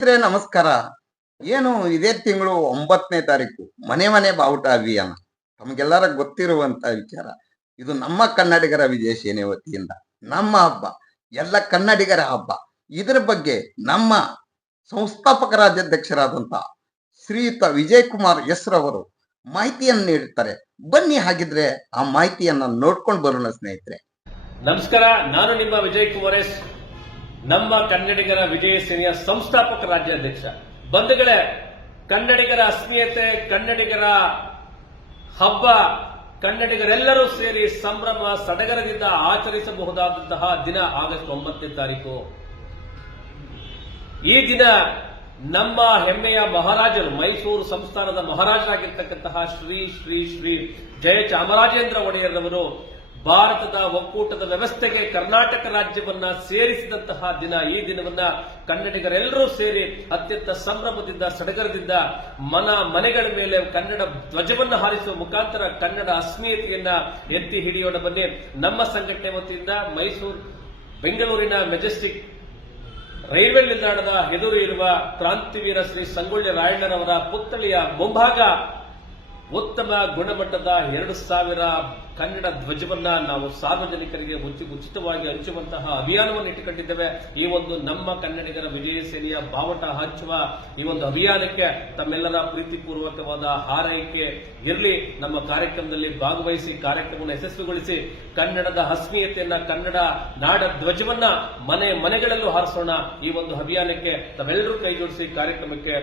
ನಮಸ್ಕಾರ. ಏನು ಇದೇ ತಿಂಗಳು 9ನೇ ತಾರೀಕು ಮನೆ ಮನೆ ಬಾವುಟ ಅಭಿಯಾನ. ತಮಗೆಲ್ಲರ ಗೊತ್ತಿರುವಂತ ವಿಚಾರ. ಇದು ನಮ್ಮ ಕನ್ನಡಿಗರ ವಿಜಯ ಸೇನೆ ವತಿಯಿಂದ ನಮ್ಮ ಹಬ್ಬ, ಎಲ್ಲ ಕನ್ನಡಿಗರ ಹಬ್ಬ. ಇದರ ಬಗ್ಗೆ ನಮ್ಮ ಸಂಸ್ಥಾಪಕ ರಾಜ್ಯಾಧ್ಯಕ್ಷರಾದಂತ ಶ್ರೀಯುತ ವಿಜಯ್ ಕುಮಾರ್ ಎಸ್ ರವರು ಮಾಹಿತಿಯನ್ನು ನೀಡುತ್ತಾರೆ. ಬನ್ನಿ ಹಾಗಿದ್ರೆ ಆ ಮಾಹಿತಿಯನ್ನ ನೋಡ್ಕೊಂಡು ಬರೋಣ ಸ್ನೇಹಿತರೆ. ನಮಸ್ಕಾರ, ನಾನು ನಿಮ್ಮ ವಿಜಯ್ ಕುಮಾರ್ ಎಸ್, ನಮ್ಮ ಕನ್ನಡಿಗರ ವಿಜಯ ಸೇನೆಯ ಸಂಸ್ಥಾಪಕ ರಾಜ್ಯಾಧ್ಯಕ್ಷ. ಬಂಧುಗಳೇ, ಕನ್ನಡಿಗರ ಅಸ್ಮಿಯತೆ, ಕನ್ನಡಿಗರ ಹಬ್ಬ, ಕನ್ನಡಿಗರೆಲ್ಲರೂ ಸೇರಿ ಸಂಭ್ರಮ ಸಡಗರದಿಂದ ಆಚರಿಸಬಹುದಾದಂತಹ ದಿನ ಆಗಸ್ಟ್ 9ನೇ ತಾರೀಕು. ಈ ದಿನ ನಮ್ಮ ಹೆಮ್ಮೆಯ ಮಹಾರಾಜರು, ಮೈಸೂರು ಸಂಸ್ಥಾನದ ಮಹಾರಾಜರಾಗಿರ್ತಕ್ಕಂತಹ ಶ್ರೀ ಶ್ರೀ ಶ್ರೀ ಜಯ ಚಾಮರಾಜೇಂದ್ರ ಒಡೆಯರ್ರವರು ಭಾರತದ ಒಕ್ಕೂಟದ ವ್ಯವಸ್ಥೆಗೆ ಕರ್ನಾಟಕ ರಾಜ್ಯವನ್ನ ಸೇರಿಸಿದಂತಹ ದಿನ. ಈ ದಿನವನ್ನ ಕನ್ನಡಿಗರೆಲ್ಲರೂ ಸೇರಿ ಅತ್ಯಂತ ಸಂಭ್ರಮದಿಂದ ಸಡಗರದಿಂದ ಮನೆಗಳ ಮೇಲೆ ಕನ್ನಡ ಧ್ವಜವನ್ನು ಹಾರಿಸುವ ಮುಖಾಂತರ ಕನ್ನಡ ಅಸ್ಮಿಯತೆಯನ್ನ ಎತ್ತಿ ಹಿಡಿಯೋಣ ಬನ್ನಿ. ನಮ್ಮ ಸಂಘಟನೆ ವತಿಯಿಂದ ಮೈಸೂರು ಬೆಂಗಳೂರಿನ ಮೆಜೆಸ್ಟಿಕ್ ರೈಲ್ವೆ ನಿಲ್ದಾಣದ ಎದುರು ಇರುವ ಕ್ರಾಂತಿವೀರ ಶ್ರೀ ಸಂಗೊಳ್ಳಿ ರಾಯಣ್ಣನವರ ಪುತ್ಥಳಿಯ ಮುಂಭಾಗ ಉತ್ತಮ ಗುಣಮಟ್ಟದ 2000 ಕನ್ನಡ ಧ್ವಜವನ್ನ ನಾವು ಸಾರ್ವಜನಿಕರಿಗೆ ಉಚಿತವಾಗಿ ಹಂಚುವಂತಹ ಅಭಿಯಾನವನ್ನು ಇಟ್ಟುಕೊಂಡಿದ್ದೇವೆ. ಈ ಒಂದು ನಮ್ಮ ಕನ್ನಡಿಗರ ವಿಜಯ ಸೇನೆಯ ಬಾವುಟ ಹಂಚುವ ಈ ಒಂದು ಅಭಿಯಾನಕ್ಕೆ ತಮ್ಮೆಲ್ಲರ ಪ್ರೀತಿಪೂರ್ವಕವಾದ ಹಾರೈಕೆ ಇರಲಿ. ನಮ್ಮ ಕಾರ್ಯಕ್ರಮದಲ್ಲಿ ಭಾಗವಹಿಸಿ ಕಾರ್ಯಕ್ರಮವನ್ನು ಯಶಸ್ವಿಗೊಳಿಸಿ ಕನ್ನಡದ ಅಸ್ಮಿಯತೆಯನ್ನ, ಕನ್ನಡ ನಾಡ ಧ್ವಜವನ್ನ ಮನೆಗಳಲ್ಲೂ ಹಾರಿಸೋಣ. ಈ ಒಂದು ಅಭಿಯಾನಕ್ಕೆ ತಾವೆಲ್ಲರೂ ಕೈ ಜೋಡಿಸಿ ಕಾರ್ಯಕ್ರಮಕ್ಕೆ